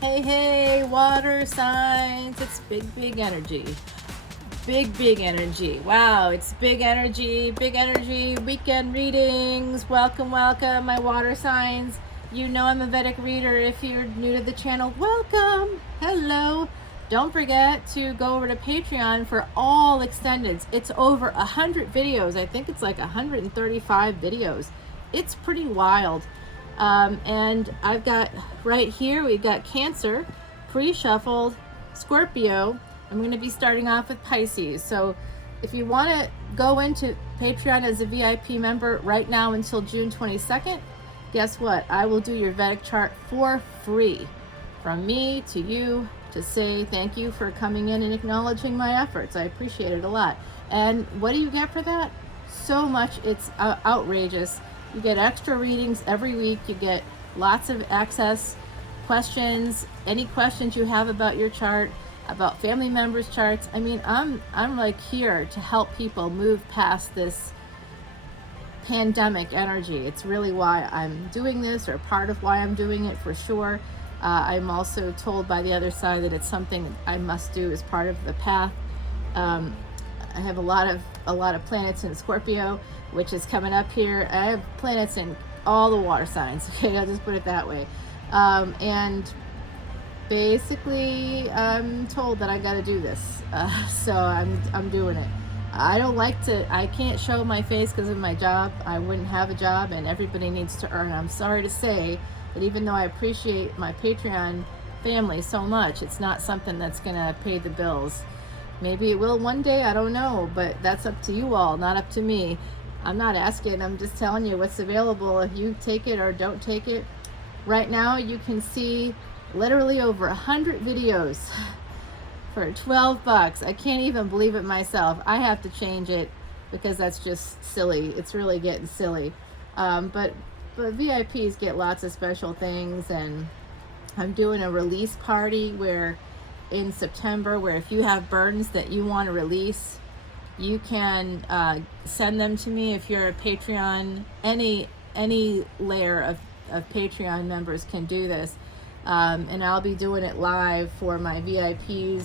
Hey, hey, water signs. It's big energy. Big energy. Wow, it's big energy, weekend readings. Welcome, my water signs. You know I'm a Vedic reader. If you're new to the channel, welcome. Hello. Don't forget to go over to Patreon for all extendeds. It's over 100 videos. I think it's like 135 videos. It's pretty wild. And I've got right here, we've got Cancer, pre-shuffled, Scorpio. I'm going to be starting off with Pisces. So if you want to go into Patreon as a VIP member right now until June 22nd, guess what? I will do your Vedic chart for free from me to you to say thank you for coming in and acknowledging my efforts. I appreciate it a lot. And what do you get for that? So much. It's outrageous. You get extra readings every week. You get lots of access, questions, any questions you have about your chart, about family members' charts. I mean, I'm like here to help people move past this pandemic energy. It's really why I'm doing this, or part of why I'm doing it for sure. I'm also told by the other side that it's something I must do as part of the path. I have a lot of planets in Scorpio, which is coming up here. I have planets in all the water signs. Okay, I'll just put it that way. And basically, I'm told that I got to do this, so I'm doing it. I can't show my face because of my job. I wouldn't have a job, and everybody needs to earn. I'm sorry to say that even though I appreciate my Patreon family so much, it's not something that's gonna pay the bills. Maybe it will one day, I don't know, but that's up to you all, not up to me. I'm not asking, I'm just telling you what's available. If you take it or don't take it, right now you can see literally over 100 videos for 12 bucks. I can't even believe it myself. I have to change it because that's just silly. It's really getting silly. But VIPs get lots of special things, and I'm doing a release party where in September, where if you have burdens that you want to release, you can send them to me. If you're a Patreon, any layer of Patreon members can do this, and I'll be doing it live for my VIPs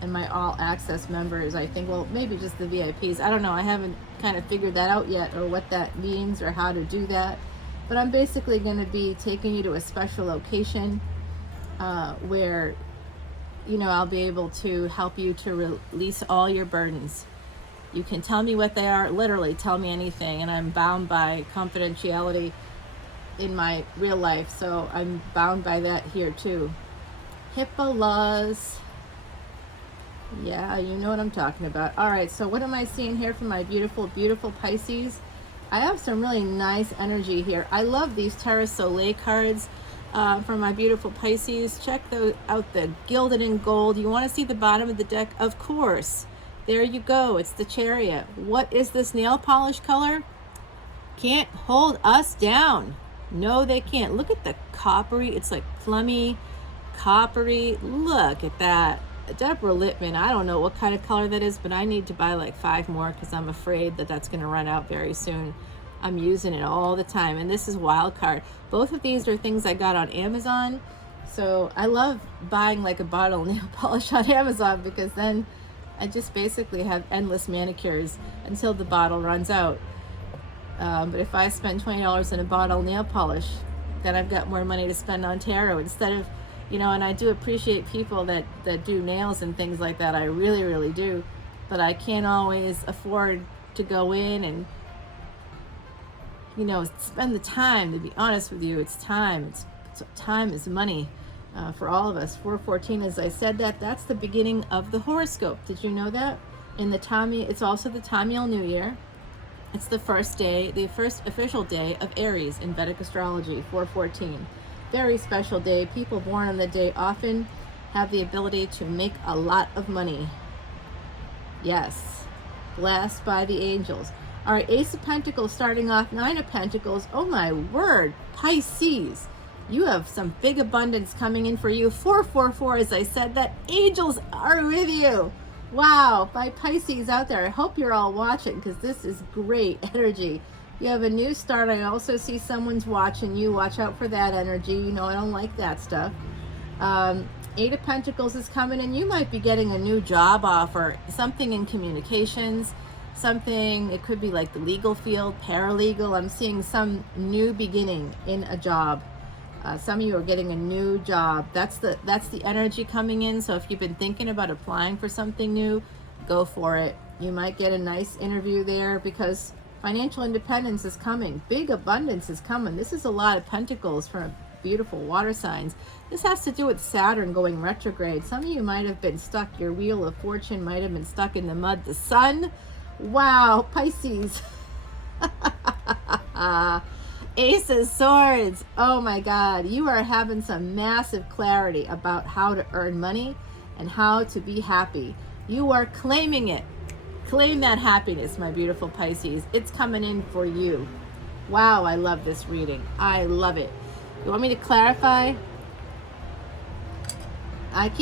and my all access members. I think, well, maybe just the VIPs, I don't know, I haven't kind of figured that out yet, or what that means or how to do that. But I'm basically going to be taking you to a special location where, you know, I'll be able to help you to release all your burdens. You can tell me what they are, literally tell me anything, and I'm bound by confidentiality in my real life, so I'm bound by that here too. HIPAA laws. Yeah, you know what I'm talking about. All right, so what am I seeing here from my beautiful Pisces? I have some really nice energy here. I love these Terra Soleil cards. For my beautiful Pisces, check out the gilded in gold. You want to see the bottom of the deck? Of course. There you go. It's the Chariot. What is this nail polish color? Can't hold us down. No, they can't. Look at the coppery. It's like plummy, coppery. Look at that. Deborah Littman. I don't know what kind of color that is, but I need to buy like 5 more because I'm afraid that that's going to run out very soon. I'm using it all the time, and this is wild card. Both of these are things I got on Amazon, so I love buying like a bottle of nail polish on Amazon, because then I just basically have endless manicures until the bottle runs out. But if I spend $20 on a bottle of nail polish, then I've got more money to spend on tarot instead of, you know. And I do appreciate people that do nails and things like that. I really do, but I can't always afford to go in and, you know, spend the time. To be honest with you, it's time. Time is money for all of us. 414, as I said, that's the beginning of the horoscope. Did you know that? It's also the Tamil New Year. It's the first official day of Aries in Vedic astrology, 414. Very special day. People born on the day often have the ability to make a lot of money. Yes, blessed by the angels. All right, Ace of Pentacles starting off, 9 of Pentacles. Oh my word, Pisces. You have some big abundance coming in for you. 444, as I said, that angels are with you. Wow, by Pisces out there. I hope you're all watching, because this is great energy. You have a new start. I also see someone's watching you. Watch out for that energy. You know, I don't like that stuff. Eight of Pentacles is coming, and you might be getting a new job offer, something in communications, something, it could be like the legal field, paralegal. I'm seeing some new beginning in a job. Some of you are getting a new job. That's the energy coming in. So if you've been thinking about applying for something new, go for it. You might get a nice interview there, because financial independence is coming. Big abundance is coming. This is a lot of pentacles from beautiful water signs. This has to do with Saturn going retrograde. Some of you might have been stuck. Your wheel of fortune might have been stuck in the mud. The sun, wow, Pisces. Ace of Swords. Oh my God, you are having some massive clarity about how to earn money and how to be happy. You are claiming it. Claim that happiness, my beautiful Pisces. It's coming in for you. Wow, I love this reading. I love it. You want me to clarify?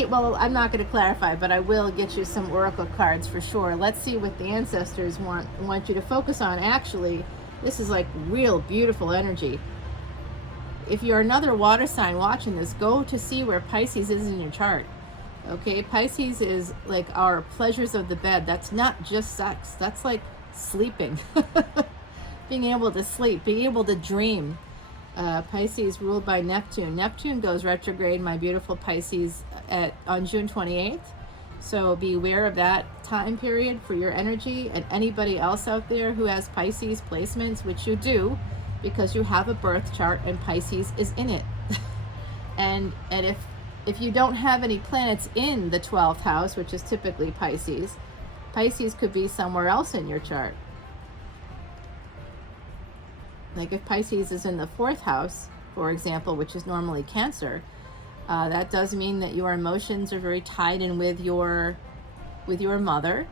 Well, I'm not going to clarify, but I will get you some oracle cards for sure. Let's see what the ancestors want you to focus on. Actually, this is like real beautiful energy. If you're another water sign watching this, go to see where Pisces is in your chart. Okay, Pisces is like our pleasures of the bed. That's not just sex. That's like sleeping. Being able to sleep, being able to dream. Pisces ruled by Neptune. Neptune goes retrograde, my beautiful Pisces, on June 28th. So be aware of that time period for your energy, and anybody else out there who has Pisces placements, which you do, because you have a birth chart and Pisces is in it. and if you don't have any planets in the 12th house, which is typically Pisces, Pisces could be somewhere else in your chart. Like if Pisces is in the 4th house, for example, which is normally Cancer, that does mean that your emotions are very tied in with your mother,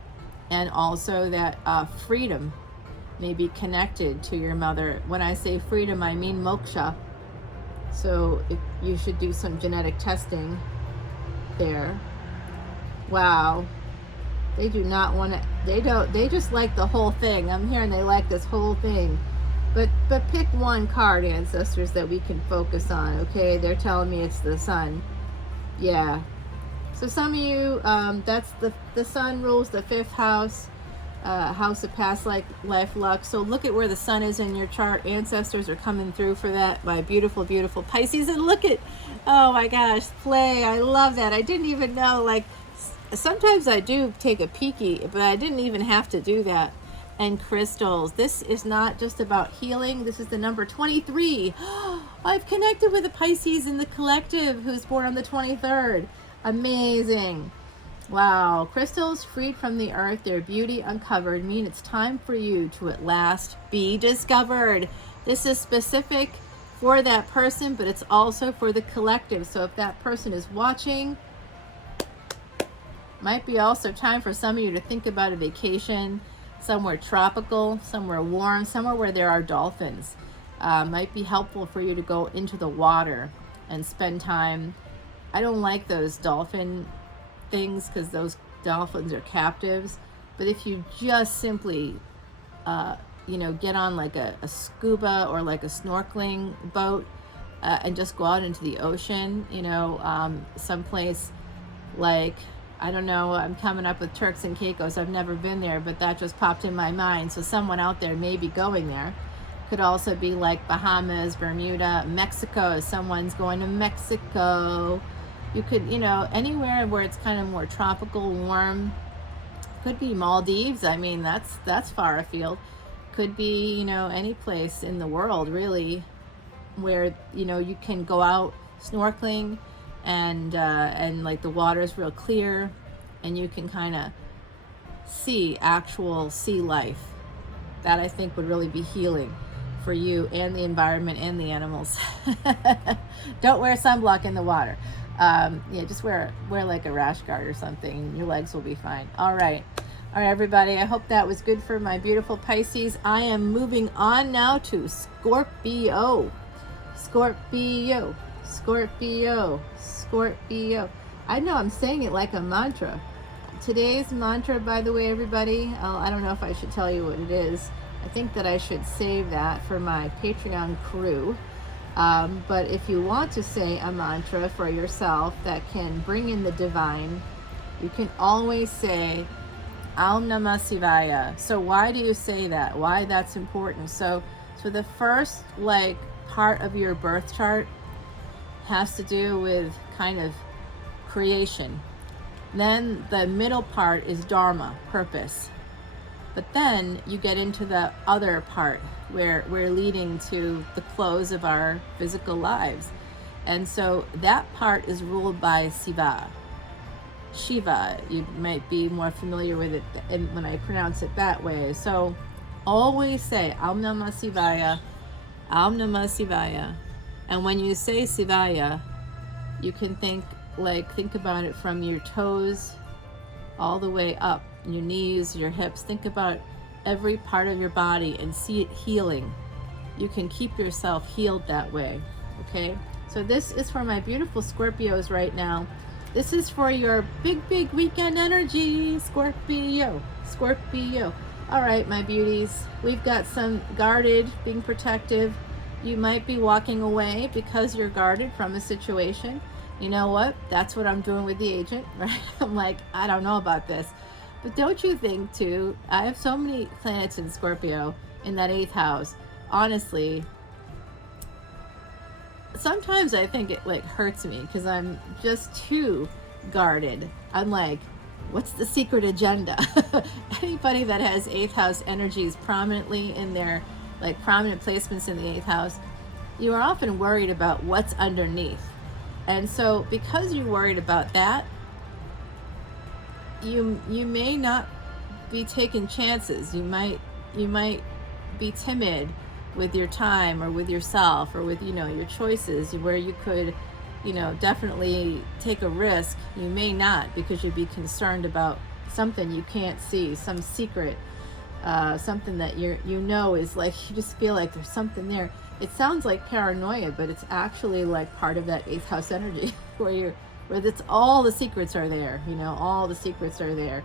and also that freedom may be connected to your mother. When I say freedom, I mean moksha. So you should do some genetic testing there. Wow. They do not want to, they just like the whole thing. I'm hearing they like this whole thing. But pick one card, ancestors, that we can focus on, okay? They're telling me it's the sun. Yeah. So some of you, that's the sun rules the 5th house, house of past life luck. So look at where the sun is in your chart. Ancestors are coming through for that, my beautiful, beautiful Pisces. And look at, oh my gosh, play. I love that. I didn't even know, like, sometimes I do take a peeky, but I didn't even have to do that. And crystals. This is not just about healing. This is the number 23. I've connected with a Pisces in the collective who's born on the 23rd. Amazing. Wow. Crystals freed from the earth, their beauty uncovered, mean it's time for you to at last be discovered. This is specific for that person, but it's also for the collective. So if that person is watching, might be also time for some of you to think about a vacation somewhere tropical, somewhere warm, somewhere where there are dolphins. Might be helpful for you to go into the water and spend time. I don't like those dolphin things because those dolphins are captives. But if you just simply, get on like a scuba or like a snorkeling boat and just go out into the ocean, someplace like, I don't know, I'm coming up with Turks and Caicos. I've never been there, but that just popped in my mind. So someone out there may be going there. Could also be like Bahamas, Bermuda, Mexico. Someone's going to Mexico. You could, anywhere where it's kind of more tropical, warm. Could be Maldives. I mean, that's far afield. Could be, any place in the world, really, where, you can go out snorkeling and like the water is real clear and you can kind of see actual sea life. That I think would really be healing for you and the environment and the animals. Don't wear sunblock in the water. Just wear like a rash guard or something. Your legs will be fine. All right, everybody. I hope that was good for my beautiful Pisces. I am moving on now to Scorpio. Scorpio. I know I'm saying it like a mantra. Today's mantra, by the way, everybody, I don't know if I should tell you what it is. I think that I should save that for my Patreon crew. But if you want to say a mantra for yourself that can bring in the divine, you can always say Om Namah Shivaya. So why do you say that? Why that's important? So the first like part of your birth chart has to do with kind of creation. Then the middle part is dharma, purpose. But then you get into the other part where we're leading to the close of our physical lives. And so that part is ruled by Shiva. You might be more familiar with it when I pronounce it that way. So always say Om Namah Shivaya, Om Namah Shivaya. And when you say Shivaya, you can think about it from your toes all the way up, your knees, your hips. Think about every part of your body and see it healing. You can keep yourself healed that way, okay? So this is for my beautiful Scorpios right now. This is for your big weekend energy, Scorpio. All right, my beauties, we've got some guarded, being protective. You might be walking away because you're guarded from a situation. You know what? That's what I'm doing with the agent, right? I'm like, I don't know about this. But don't you think too, I have so many planets in Scorpio in that 8th house. Honestly, sometimes I think it like hurts me because I'm just too guarded. I'm like, what's the secret agenda? Anybody that has 8th house energies prominently in their like prominent placements in the 8th house, you are often worried about what's underneath. And so because you're worried about that, you may not be taking chances. You might be timid with your time or with yourself or with your choices, where you could definitely take a risk. You may not, because you'd be concerned about something you can't see, some secret, something that is like, you just feel like there's something there. It sounds like paranoia, but it's actually like part of that 8th house energy where it's all the secrets are there. All the secrets are there.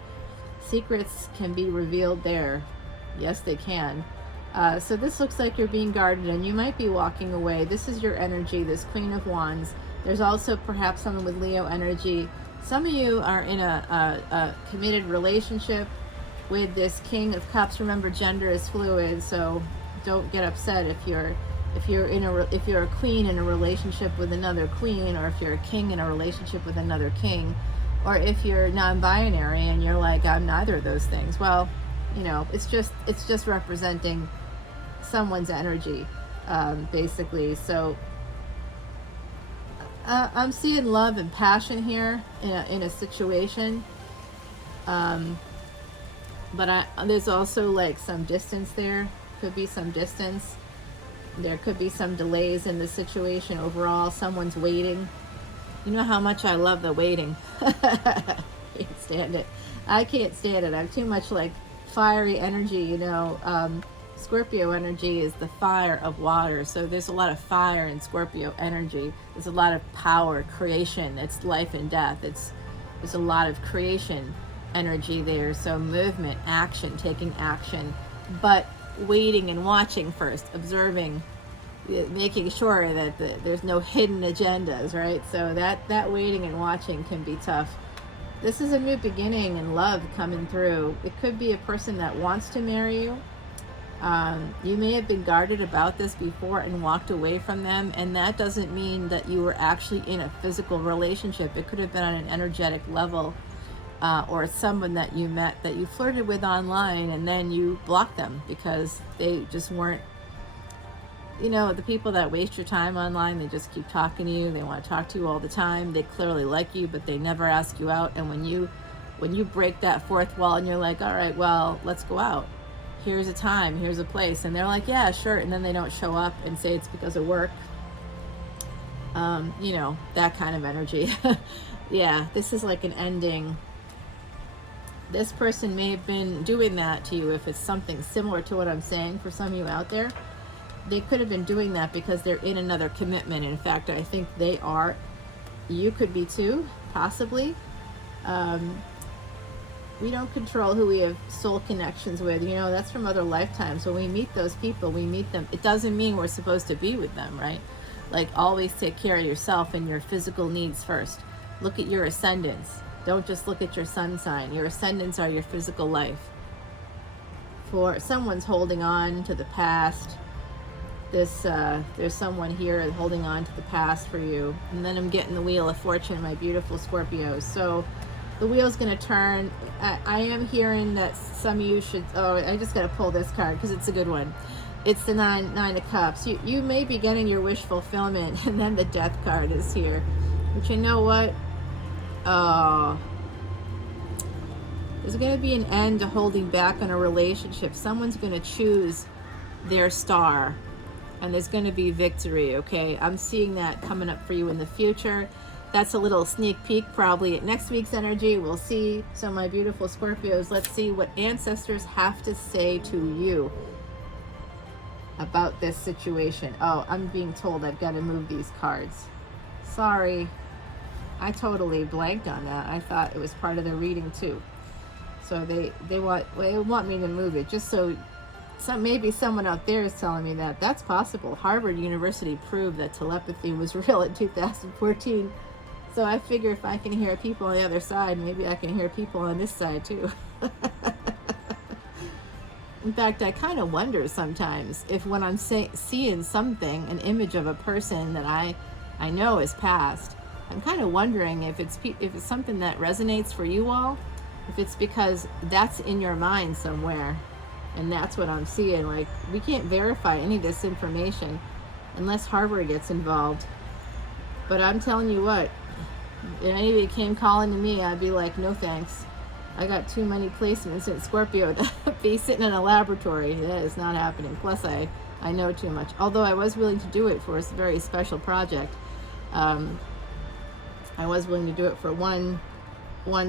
Secrets can be revealed there. Yes, they can. So this looks like you're being guarded and you might be walking away. This is your energy, this Queen of Wands. There's also perhaps someone with Leo energy. Some of you are in a committed relationship with this King of Cups. Remember, gender is fluid, so don't get upset if you're a queen in a relationship with another queen, or if you're a king in a relationship with another king, or if you're non-binary and you're like, I'm neither of those things. Well, it's just representing someone's energy, basically. So I'm seeing love and passion here in a situation, but there's also like some distance there. Could be some distance. There could be some delays in the situation overall. Someone's waiting. You know how much I love the waiting. I can't stand it. I have too much like fiery energy. Scorpio energy is the fire of water. So there's a lot of fire in Scorpio energy. There's a lot of power, creation. It's life and death. There's a lot of creation energy there. So movement, action, taking action. But waiting and watching first, observing, making sure that there's no hidden agendas, right? So that waiting and watching can be tough. This is a new beginning and love coming through. It could be a person that wants to marry you. You may have been guarded about this before and walked away from them, and that doesn't mean that you were actually in a physical relationship. It could have been on an energetic level. Or someone that you met that you flirted with online, and then you blocked them because they just weren't, the people that waste your time online. They just keep talking to you. They want to talk to you all the time. They clearly like you, but they never ask you out. And when you break that fourth wall and you're like, all right, well, let's go out. Here's a time, here's a place. And they're like, yeah, sure. And then they don't show up and say it's because of work. That kind of energy. Yeah, this is like an ending. This person may have been doing that to you. If it's something similar to what I'm saying for some of you out there, they could have been doing that because they're in another commitment. In fact, I think they are. You could be too, possibly. We don't control who we have soul connections with. That's from other lifetimes. When we meet those people, we meet them. It doesn't mean we're supposed to be with them, right? Like, always take care of yourself and your physical needs first. Look at your ascendants. Don't just look at your sun sign. Your ascendants are your physical life. For someone's holding on to the past. There's someone here holding on to the past for you. And then I'm getting the Wheel of Fortune, my beautiful Scorpios. So the wheel's going to turn. I am hearing that some of you should, oh, I just got to pull this card because it's a good one. It's the nine of Cups. You may be getting your wish fulfillment, and then the Death card is here. But you know what? There's going to be an end to holding back on a relationship. Someone's going to choose their star, and there's going to be victory, okay? I'm seeing that coming up for you in the future. That's a little sneak peek probably at next week's energy. We'll see. So my beautiful Scorpios, let's see what ancestors have to say to you about this situation. Oh, I'm being told I've got to move these cards. Sorry. I totally blanked on that. I thought it was part of the reading too. So they want me to move it just so maybe someone out there is telling me that. That's possible. Harvard University proved that telepathy was real in 2014. So I figure if I can hear people on the other side, maybe I can hear people on this side too. In fact, I kind of wonder sometimes if when I'm seeing something, an image of a person that I know is past, I'm kind of wondering if it's something that resonates for you all, if it's because that's in your mind somewhere, and that's what I'm seeing. Like, we can't verify any of this information unless Harvard gets involved. But I'm telling you what, if any of you came calling to me, I'd be like, no thanks. I got too many placements in Scorpio to be sitting in a laboratory. That is not happening. Plus, I know too much. Although I was willing to do it for a very special project. I was willing to do it for one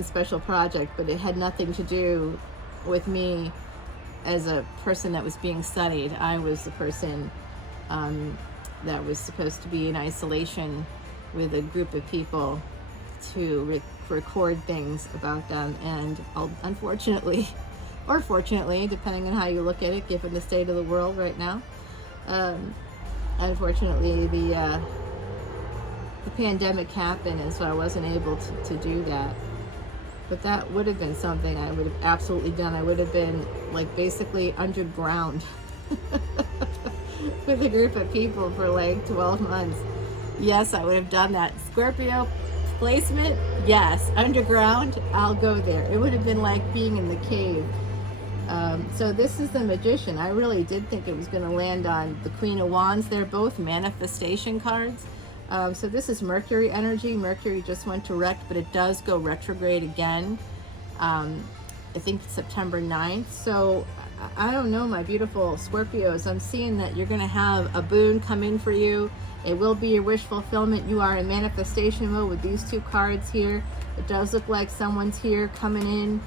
special project, but it had nothing to do with me as a person that was being studied. I was the person that was supposed to be in isolation with a group of people to record things about them, and unfortunately, or fortunately, depending on how you look at it, given the state of the world right now, unfortunately the pandemic happened, and so I wasn't able to do that. But that would have been something I would have absolutely done. I would have been like basically underground with a group of people for like 12 months. Yes, I would have done that. Scorpio placement, yes. Underground, I'll go there. It would have been like being in the cave. So this is the Magician. I really did think it was going to land on the Queen of Wands. They're both manifestation cards. So this is Mercury energy. Mercury just went direct, but it does go retrograde again. I think September 9th. So I don't know, my beautiful Scorpios. I'm seeing that you're going to have a boon come in for you. It will be your wish fulfillment. You are in manifestation mode with these two cards here. It does look like someone's here coming in.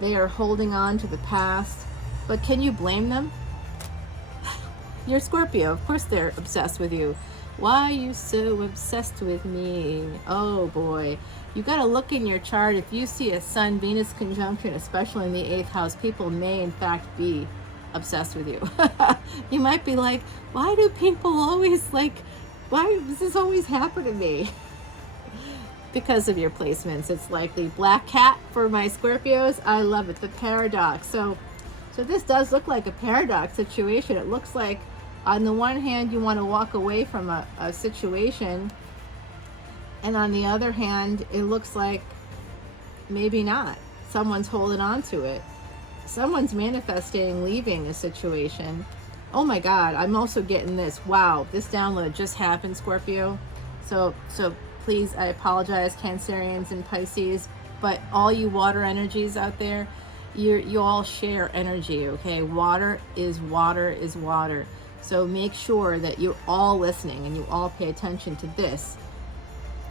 They are holding on to the past. But can you blame them? You're Scorpio. Of course they're obsessed with you. Why are you so obsessed with me? Oh boy. You got to look in your chart. If you see a Sun-Venus conjunction, especially in the 8th house, people may in fact be obsessed with you. You might be like, why do people always why does this always happen to me? Because of your placements. It's likely. Black cat for my Scorpios. I love it. The paradox. So this does look like a paradox situation. It looks like on the one hand you want to walk away from a situation, and on the other hand it looks like maybe not. Someone's holding on to it. Someone's manifesting leaving a situation. Oh my God, I'm also getting this. Wow, this download just happened, Scorpio. So please, I apologize, Cancerians and Pisces, but all you water energies out there, you all share energy, okay? Water is water is water. So make sure that you're all listening and you all pay attention to this.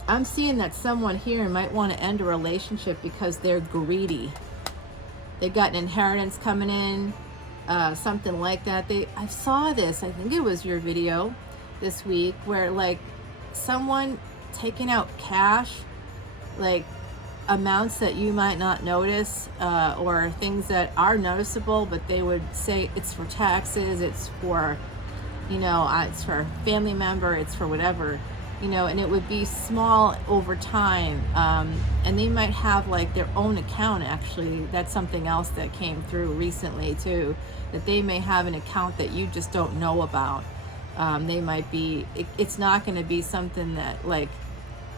I'm seeing that someone here might want to end a relationship because they're greedy. They've got an inheritance coming in. Something like that. I saw this, I think it was your video this week, where like someone taking out cash, like amounts that you might not notice, or things that are noticeable, but they would say it's for taxes, it's for you know, it's for a family member, it's for whatever, you know, and it would be small over time. And they might have like their own account, actually. That's something else that came through recently too, that they may have an account that you just don't know about. They might be, it's not going to be something that like,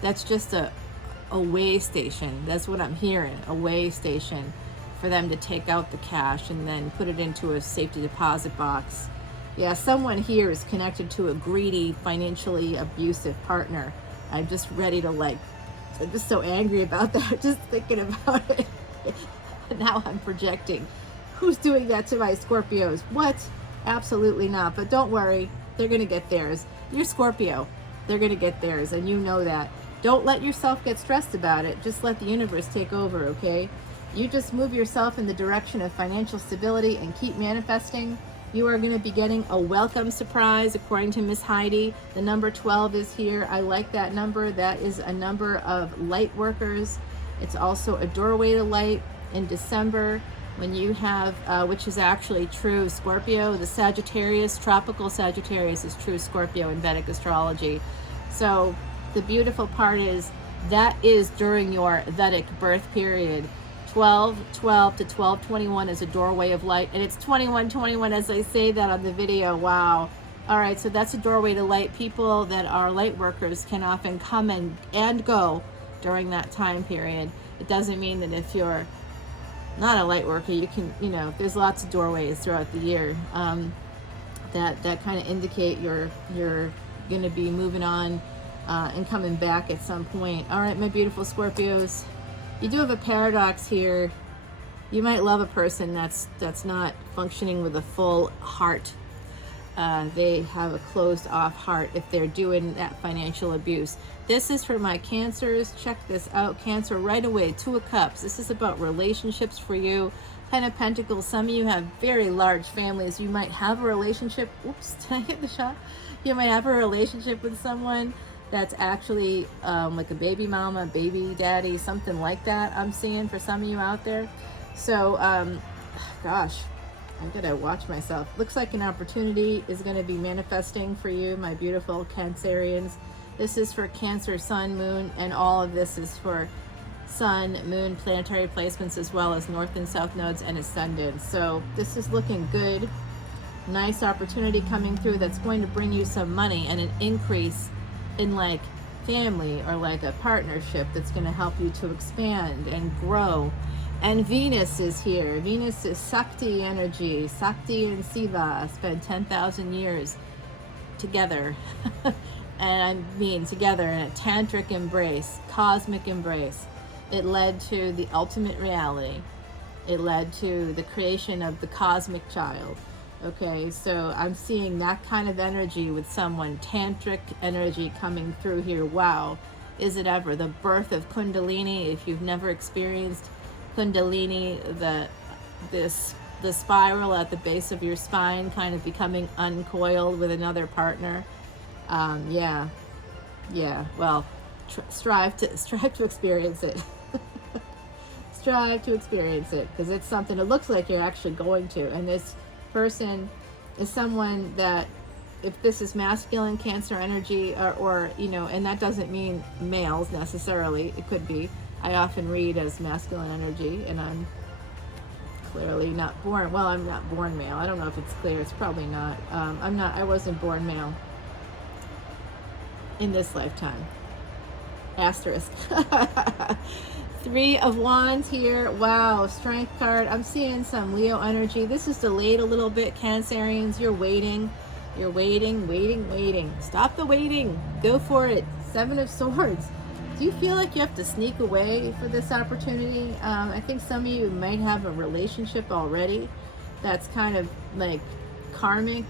that's just a way station. That's what I'm hearing, a way station for them to take out the cash and then put it into a safety deposit box. Yeah, someone here is connected to a greedy, financially abusive partner. I'm just ready to like, I'm just so angry about that, just thinking about it. Now I'm projecting. Who's doing that to my Scorpios? What? Absolutely not. But don't worry, they're going to get theirs. You're Scorpio. They're going to get theirs, and you know that. Don't let yourself get stressed about it. Just let the universe take over, okay? You just move yourself in the direction of financial stability and keep manifesting. You are going to be getting a welcome surprise, according to Miss Heidi. The number 12 is here. I like that number. That is a number of light workers. It's also a doorway to light in December when you have, which is actually true Scorpio. The Sagittarius, tropical Sagittarius is true Scorpio in Vedic astrology. So the beautiful part is that is during your Vedic birth period. 12/12 to 12/21 is a doorway of light, and it's 21/21 as I say that on the video. Wow. All right, so that's a doorway to light. People that are light workers can often come and go during that time period. It doesn't mean that if you're not a light worker, you can, you know, there's lots of doorways throughout the year that kind of indicate you're going to be moving on and coming back at some point. All right, my beautiful Scorpios. You do have a paradox here. You might love a person that's not functioning with a full heart. They have a closed off heart if they're doing that financial abuse. This is for my Cancers. Check this out, Cancer, right away. 2 of Cups. This is about relationships for you. 10 of Pentacles. Some of you have very large families. You might have a relationship. Oops, did I hit the shot? You might have a relationship with someone that's actually like a baby mama, baby daddy, something like that I'm seeing for some of you out there. So, gosh, I gotta watch myself. Looks like an opportunity is gonna be manifesting for you, my beautiful Cancerians. This is for Cancer, Sun, Moon, and all of this is for Sun, Moon, planetary placements, as well as North and South nodes and ascendants. So this is looking good. Nice opportunity coming through that's going to bring you some money and an increase in like family or like a partnership that's going to help you to expand and grow. And Venus is here. Venus is Sakti energy. Sakti and Siva spent 10,000 years together. And I mean together in a tantric embrace, cosmic embrace. It led to the ultimate reality. It led to the creation of the cosmic child. Okay, so I'm seeing that kind of energy with someone, tantric energy coming through here. Wow, is it ever? The birth of Kundalini. If you've never experienced Kundalini, the spiral at the base of your spine kind of becoming uncoiled with another partner. Yeah, well, strive to experience it. Strive to experience it, because it's something it looks like you're actually going to. And this person is someone that, if this is masculine Cancer energy, or you know, and that doesn't mean males necessarily, it could be. I often read as masculine energy, and I'm clearly not born, well, I'm not born male. I don't know if it's clear. It's probably not. I wasn't born male in this lifetime. Asterisk. 3 of Wands here. Wow, Strength card. I'm seeing some Leo energy. This is delayed a little bit, Cancerians. You're waiting. You're waiting. Stop the waiting. Go for it. 7 of Swords. Do you feel like you have to sneak away for this opportunity? I think some of you might have a relationship already that's kind of like karmic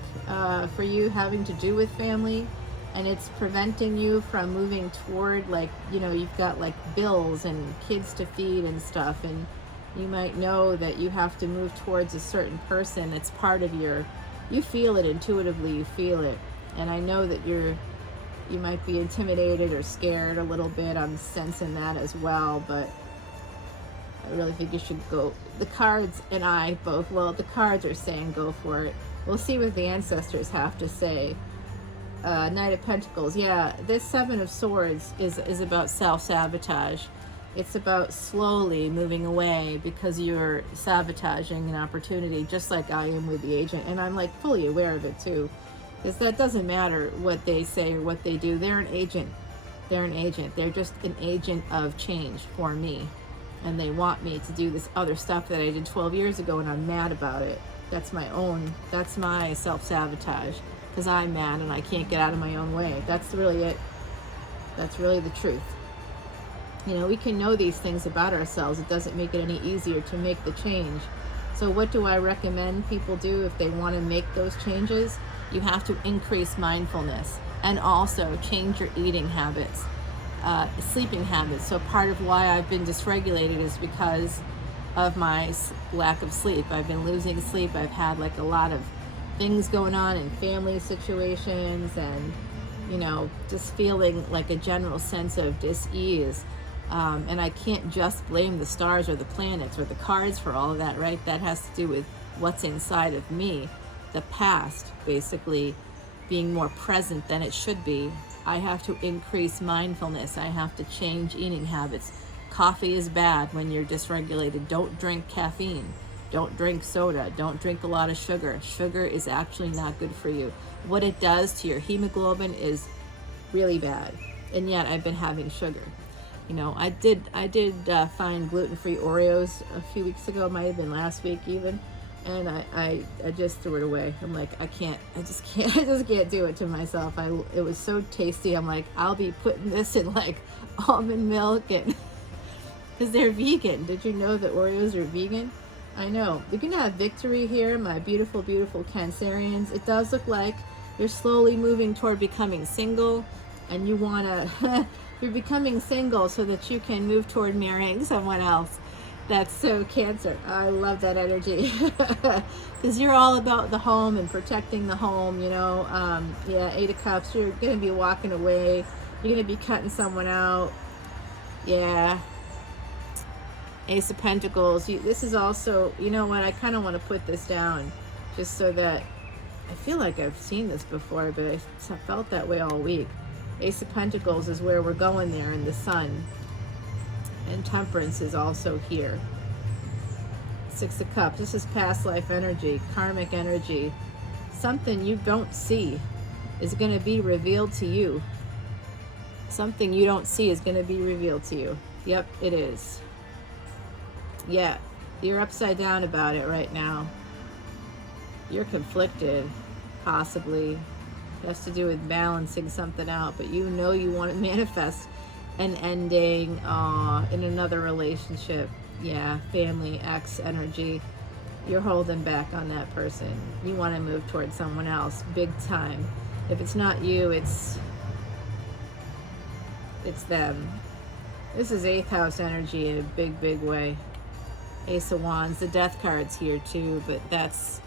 for you, having to do with family. And it's preventing you from moving toward, like, you know, you've got like bills and kids to feed and stuff, and you might know that you have to move towards a certain person. It's part of your, you feel it intuitively, you feel it. And I know that you might be intimidated or scared a little bit. I'm sensing that as well, but I really think you should go. The cards and I both, well, the cards are saying go for it. We'll see what the ancestors have to say. Knight of Pentacles. Yeah, this Seven of Swords is about self-sabotage. It's about slowly moving away because you're sabotaging an opportunity, just like I am with the agent. And I'm like fully aware of it too, because that doesn't matter what they say or what they do. They're an agent. They're an agent. They're just an agent of change for me. And they want me to do this other stuff that I did 12 years ago, and I'm mad about it. That's my self-sabotage, because I'm mad and I can't get out of my own way. That's really it. That's really the truth. You know, we can know these things about ourselves. It doesn't make it any easier to make the change. So what do I recommend people do if they want to make those changes? You have to increase mindfulness and also change your eating habits, sleeping habits. So part of why I've been dysregulated is because of my lack of sleep. I've been losing sleep. I've had like a lot of things going on in family situations, and, you know, just feeling like a general sense of dis-ease. And I can't just blame the stars or the planets or the cards for all of that, right? That has to do with what's inside of me, the past, basically being more present than it should be. I have to increase mindfulness. I have to change eating habits. Coffee is bad when you're dysregulated. Don't drink caffeine. Don't drink soda. Don't drink a lot of sugar. Sugar is actually not good for you. What it does to your hemoglobin is really bad. And yet I've been having sugar. You know, I did find gluten-free Oreos a few weeks ago, might have been last week even, and I just threw it away. I'm like, I just can't do it to myself. It was so tasty. I'm like, I'll be putting this in like almond milk, and because they're vegan. Did you know that Oreos are vegan? I know. You're gonna have victory here, my beautiful, beautiful Cancerians. It does look like you're slowly moving toward becoming single, and you wanna you're becoming single so that you can move toward marrying someone else. That's so Cancer. I love that energy. Because you're all about the home and protecting the home, you know. Yeah, 8 of Cups, you're going to be walking away. You're going to be cutting someone out. Yeah. Ace of Pentacles. This is also, you know what, I kind of want to put this down just so that, I feel like I've seen this before, but I felt that way all week. Ace of Pentacles is where we're going there in the sun. And Temperance is also here. 6 of Cups. This is past life energy, karmic energy. Something you don't see is going to be revealed to you. Something you don't see is going to be revealed to you. Yep, it is. Yeah, you're upside down about it right now. You're conflicted, possibly. It has to do with balancing something out, but you know you want to manifest an ending in another relationship. Yeah, family, ex energy. You're holding back on that person. You want to move towards someone else big time. If it's not you, it's them. This is 8th house energy in a big, big way. Ace of Wands. The Death card's here too, but that's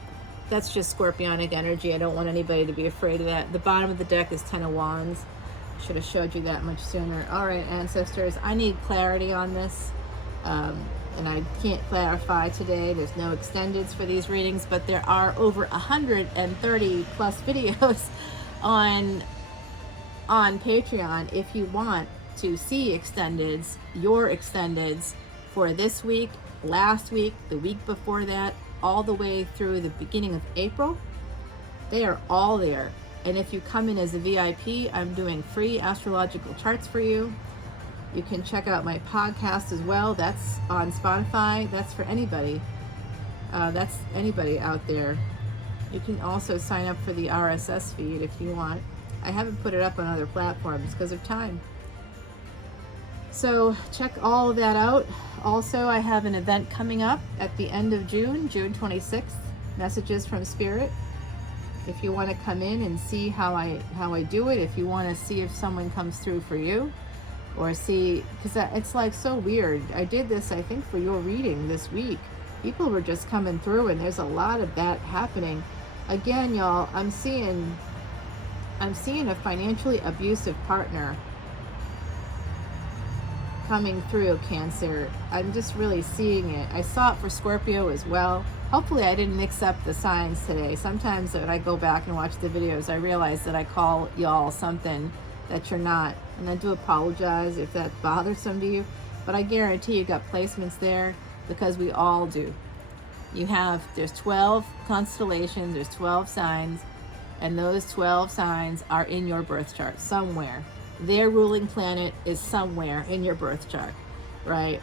just Scorpionic energy. I don't want anybody to be afraid of that. The bottom of the deck is 10 of Wands. Should have showed you that much sooner. All right, ancestors, I need clarity on this, and I can't clarify today. There's no extendeds for these readings, but there are over 130 plus videos on Patreon if you want to see extendeds, your extendeds for this week, last week, the week before that, all the way through the beginning of April. They are all there. And if you come in as a VIP, I'm doing free astrological charts for you. You can check out my podcast as well. That's on Spotify. That's for anybody. That's anybody out there. You can also sign up for the RSS feed if you want. I haven't put it up on other platforms because of time. So check all of that out. Also, I have an event coming up at the end of June, June 26th. Messages from Spirit. If you want to come in and see how I do it, if you want to see if someone comes through for you, or see, because it's like so weird. I did this, I think, for your reading this week. People were just coming through, and there's a lot of that happening. Again, y'all, I'm seeing a financially abusive partner coming through, Cancer. I'm just really seeing it. I saw it for Scorpio as well. Hopefully I didn't mix up the signs today. Sometimes when I go back and watch the videos, I realize that I call y'all something that you're not. And I do apologize if that's bothersome to you. But I guarantee you got placements there because we all do. There's 12 constellations, there's 12 signs, and those 12 signs are in your birth chart somewhere. Their ruling planet is somewhere in your birth chart, right?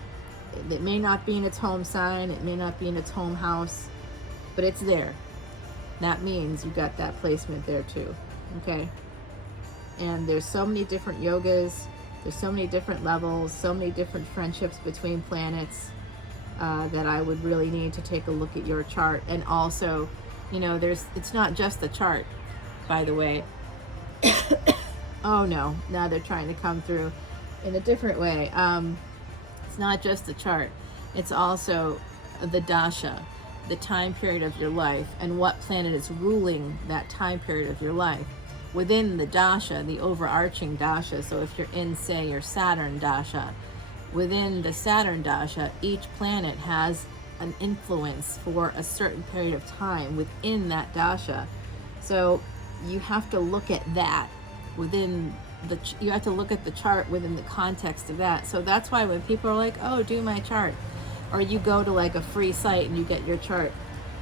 It may not be in its home sign, it may not be in its home house, but it's there. That means you got that placement there too, okay? And there's so many different yogas, there's so many different levels, so many different friendships between planets that I would really need to take a look at your chart. And also, you know, it's not just the chart, by the way. Oh no, now they're trying to come through in a different way. It's not just the chart, it's also the dasha, the time period of your life, and what planet is ruling that time period of your life. Within the dasha, the overarching dasha, so if you're in, say, your Saturn dasha, within the Saturn dasha, each planet has an influence for a certain period of time within that dasha. So you have to look at that you have to look at the chart within the context of that. So that's why when people are like, oh, do my chart, or you go to like a free site and you get your chart,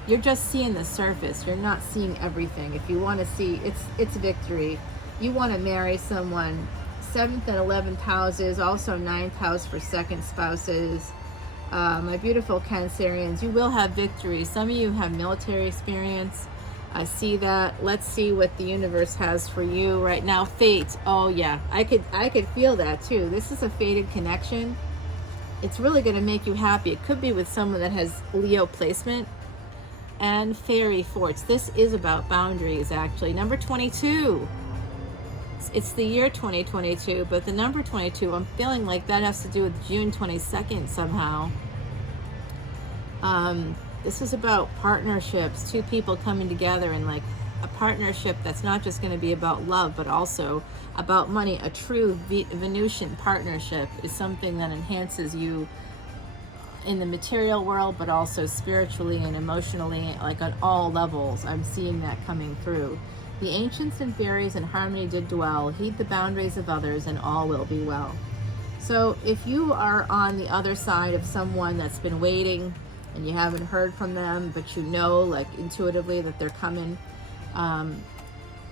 you're just seeing the surface. You're not seeing everything. If you want to see, it's victory. You want to marry someone, 7th and 11th houses, also 9th house for second spouses. My beautiful Cancerians, you will have victory. Some of you have military experience. I see that. Let's see what the universe has for you right now. Fate. Oh yeah, I could feel that too. This is a fated connection. It's really going to make you happy. It could be with someone that has Leo placement. And fairy forts. This is about boundaries, actually. Number 22. It's the year 2022, but the number 22, I'm feeling like that has to do with June 22nd somehow. This is about partnerships, two people coming together in like a partnership that's not just going to be about love, but also about money. A true Venusian partnership is something that enhances you in the material world, but also spiritually and emotionally, like on all levels. I'm seeing that coming through. The ancients and fairies in harmony did dwell, heed the boundaries of others, and all will be well. So if you are on the other side of someone that's been waiting and you haven't heard from them, but you know, like intuitively, that they're coming, and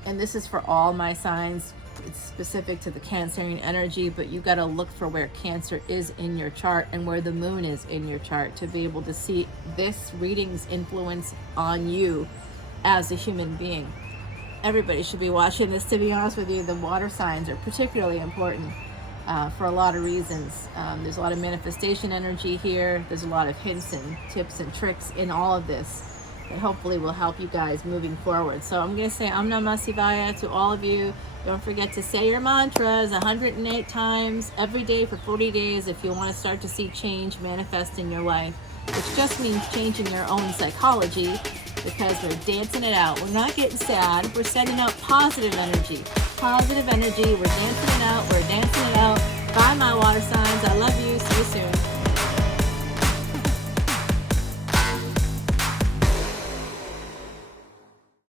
this is for all my signs, it's specific to the Cancerian energy, but you got to look for where Cancer is in your chart and where the moon is in your chart to be able to see this reading's influence on you as a human being. Everybody should be watching this, to be honest with you. The water signs are particularly important for a lot of reasons. There's a lot of manifestation energy here. There's a lot of hints and tips and tricks in all of this that hopefully will help you guys moving forward. So I'm going to say Om Namah Shivaya to all of you. Don't forget to say your mantras 108 times every day for 40 days if you want to start to see change manifest in your life, which just means changing your own psychology, because we're dancing it out. We're not getting sad. We're sending out positive energy. Positive energy. We're dancing it out. We're dancing it out. Bye, my water signs. I love you. See you soon.